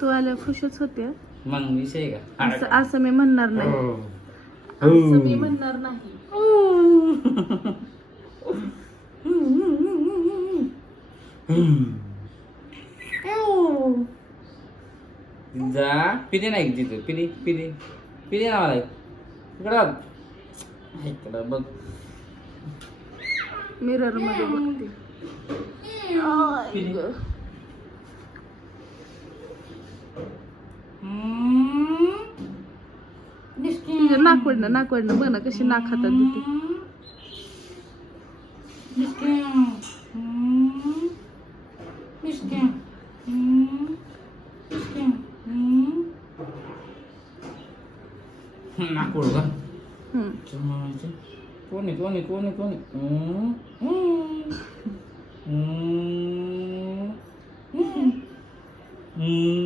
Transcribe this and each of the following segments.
तू आल्या खुशच होते. मग विषय का? असं असं मी म्हणणार नाही. हो. असं मी म्हणणार नाही. जा. पिली नाही का तिथं? पिली पिली. पिली ना मला इकडं बघ. इकडं बघ. मिररमध्ये बघते. पिली. तुझ्या नाकवडनं नाकवडनं बघ ना कशी नाक हातात नाकोड का. कोणी कोणी कोणी कोणी Mm.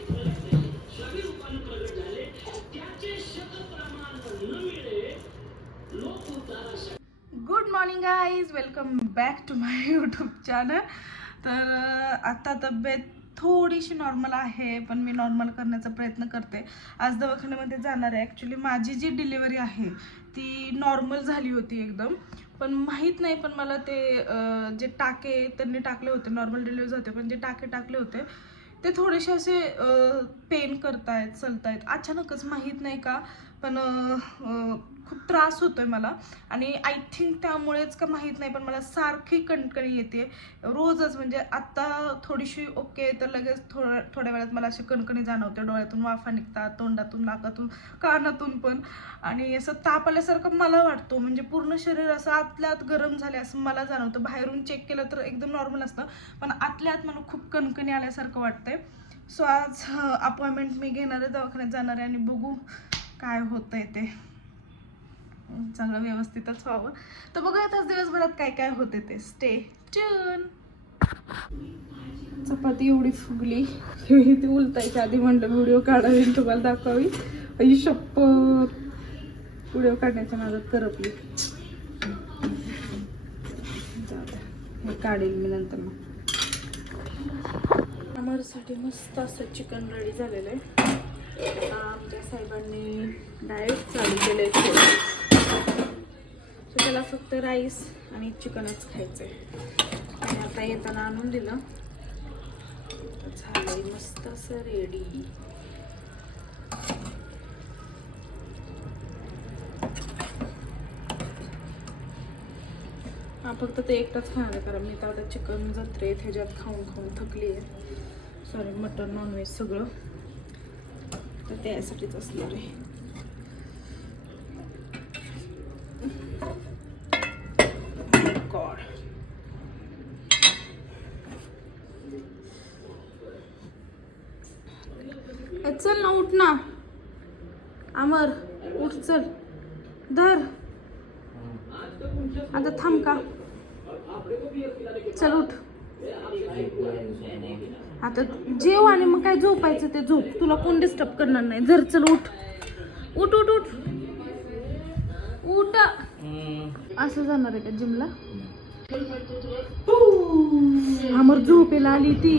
Morning guys welcome back to my YouTube channel तर आत्ता तब्येत थोडीशी नॉर्मल आहे पण मी नॉर्मल करण्याचा प्रयत्न करते. आज दवाखान्यामध्ये जाणार आहे. ॲक्च्युली माझी जी डिलिव्हरी आहे ती नॉर्मल झाली होती एकदम. पण माहीत नाही पण मला ते जे टाके त्यांनी टाकले होते. नॉर्मल डिलिव्हरी होते पण जे टाके टाकले होते ते थोडेसे असे पेन करतायत चलतायत. अचानकच माहीत नाही का पण खूप त्रास होतोय मला. आणि आय थिंक त्यामुळेच का माहीत नाही पण मला सारखी कणकणी येते रोजच म्हणजे आत्ता थोडीशी ओके तर लगेच थोड्या थोड्या वेळात मला अशी कणकणी जाणवते. डोळ्यातून वाफा निघतात तोंडातून नाकातून कानातून पण. आणि असं ताप आल्यासारखं मला वाटतो. म्हणजे पूर्ण शरीर असं आतल्या आत गरम झाले असं मला जाणवतं. बाहेरून चेक केलं तर एकदम नॉर्मल असतं. पण आतल्या आत मला खूप कणकणी आल्यासारखं वाटतंय. सो आज अपॉइंटमेंट मी घेणार आहे दवाखान्यात जाणार आहे आणि बघू काय होतंय ते. चांगलं व्यवस्थितच व्हावं. तर बघा आताच दिवसभरात काय काय होते ते. स्टे ट्यून चपाती एवढी फुगली. ती उलतायच्या आधी म्हणलं व्हिडिओ काढावी तुम्हाला दाखवावी. आई शप्प व्हिडिओ काढण्याच्या नादात करपली. हे काढेल मी नंतर मग. अमरसाठी मस्त असं चिकन रेडी झालेलं आहे. आमच्या साहेबांनी डायट चालू केलं आहे सो त्याला फक्त राईस आणि चिकनच खायचं आहे आणि आता येताना आणून दिलं. झालंय मस्त असं रेडी हा फक्त ते एकटाच खाणार आहे कारण मी तर आता चिकन जत्रेत ह्याच्यात खाऊन खाऊन थकली आहे सॉरी मटन नॉनव्हेज सगळं. तर त्यासाठीच असणार आहे गॉड चल ना उठ ना. अमर उठ चल. धर. आता थांब का? चल उठ. आता जेव आणि मग काय झोपायचं ते झोप. तुला कोण डिस्टर्ब करणार नाही. जर चल उठ. उठ उठ उठ. उठ. असं जाणार आहे का जिमला अमर झोपेला आली ती.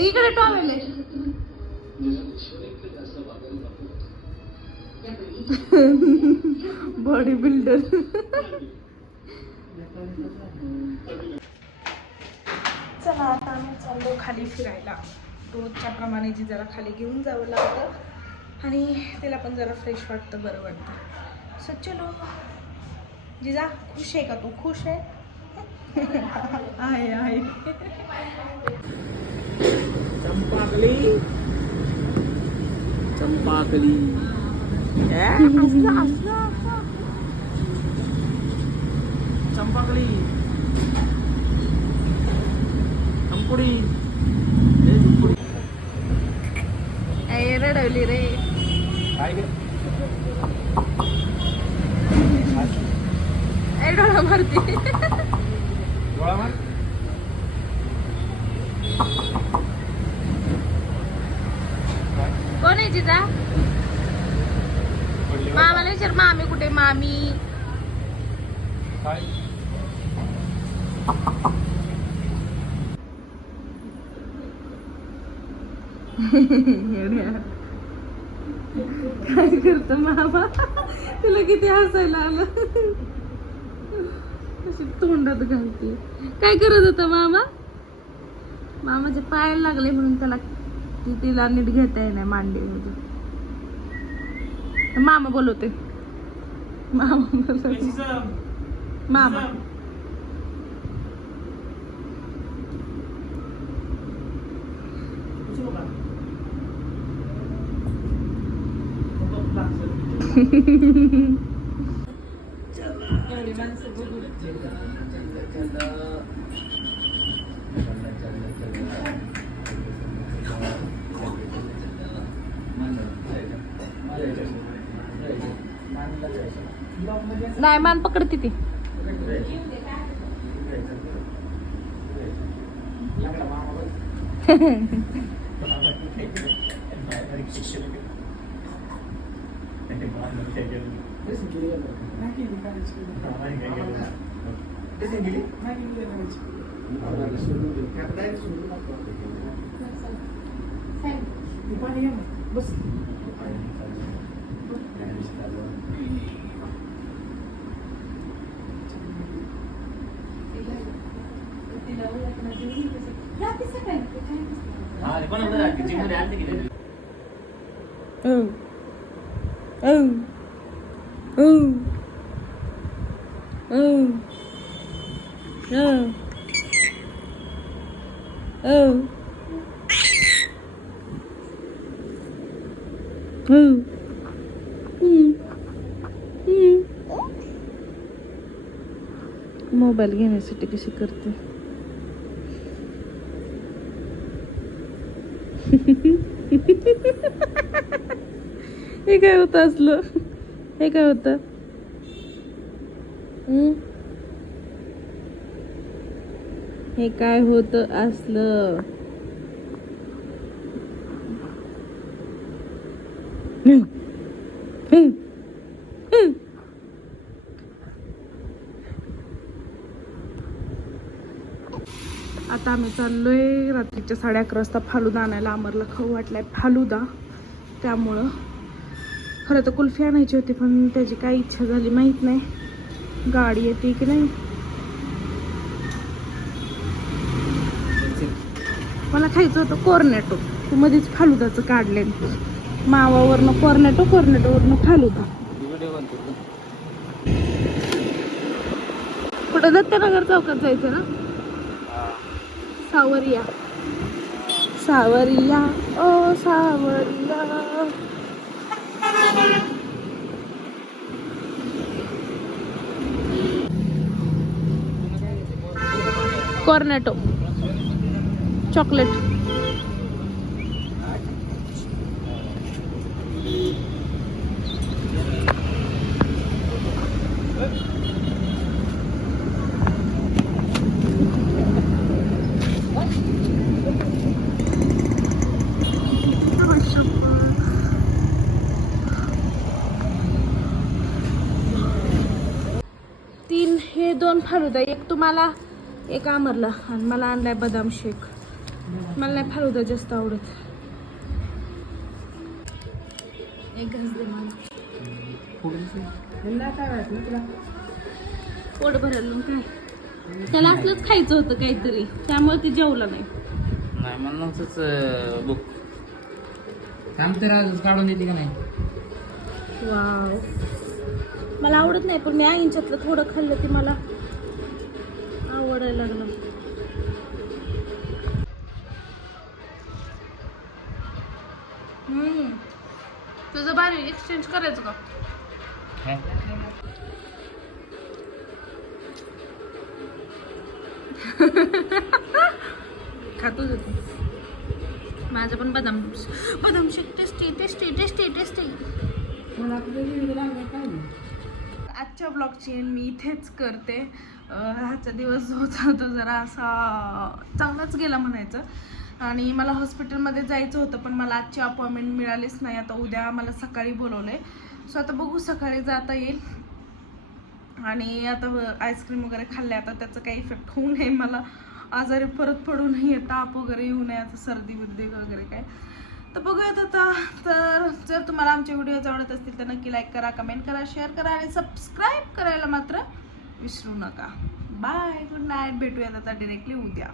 इकडे टॉवेल आहे बॉडी बिल्डर चला आता आम्ही चाललो खाली फिरायला. रोजच्या प्रमाणे जी जरा खाली घेऊन जावं लागतं. आणि तिला पण जरा फ्रेश वाटतं बरं वाटतं. सो चलो. जिजा खुश आहे का तू? खुश आहे? आहे आहे. चंपाकली. चंपाकली. चंपाकली. चंपुडी रडवली रे. डोळा मारती गोळा मार कोण आहे जिजा मामाला विचार मामी कुठे मामी एवढ्या. काय करत मामा? तुला किती हसायला आलं? अशी तोंडात घालते. काय करत होता मामा? मामाचे पाय लागले म्हणून त्याला ती- तिला नीट घेता येणार मांडीमध्ये. मामा बोलवते. मामा बोलवते. मामा. नाही मान पकडते ती बस Mm. Oh. Oh. Oh. Oh. Oh. Hmm. Hmm. Mobile घेण्यासाठी कशी करते हे काय होतं असलं? हे काय होतं? हे? काय होतं असलं? आता आम्ही चाललोय रात्रीच्या साडे अकरा वाजता फालुदा आणायला. अमरला खाऊ वाटलाय फालुदा. त्यामुळं खरं तर कुल्फी आणायची होती पण त्याची काय इच्छा झाली माहीत नाही. गाडी येते की नाही? मला खायचं होतं कोर्नेटो तू मध्येच फालुदाचं काढले मावावरनं कोर्नेटो कोर्नेटोवरनं फालुदा. कुठं दत्तनगर चौकात जायचं ना? सावरिया. सावरिया ओ सावरिया. कॉर्नेटो चॉकलेट तीन हे दोन फालुदा. एक तुम्हाला एक आमरला आणि मला आणलाय बदाम शेक. मला नाही फालुदा जास्त आवडत. एक घास दे मला. पोट भरलं मग काय? त्याला असलंच खायचं होतं काहीतरी. त्यामुळे ते जेवलं नाही. नाही मला नव्हतंच बुक काम तर आजच काढून देते का नाही? वाव. मला आवडत नाही पण मी आईंच्यातलं थोडं खाल्लं की मला आवडायला लागलं. हम्म. तुझं भारी एक्सचेंज करायचं का? हे? खातोच होते माझं पण बदाम बदाम shake tasty tasty tasty tasty आजच्या ब्लॉगची मी इथेच करते. अं, आजचा दिवस जो होता तो जरा असा चांगलाच गेला म्हणायचं. आणि मला हॉस्पिटलमध्ये जायचं होतं पण मला आजची अपॉइंटमेंट मिळालीच नाही. आता उद्या मला सकाळी बोलवलंय. सो आता बघू सकाळी जाता येईल. आणि आता आईस्क्रीम वगैरे खाल्ले आता त्याचा काही इफेक्ट होऊ नये. मला आजारी परत पडू नये ताप वगैरे येऊ नये. आता सर्दी बिर्दी वगैरे काय. तर बघूयात आता. तर जर तुम्हाला आमचे व्हिडिओज आवडत असतील तर नक्की लाईक करा कमेंट करा शेअर करा आणि सबस्क्राईब करायला मात्र विसरू नका. बाय गुड नाईट भेटूयात आता डिरेक्टली उद्या.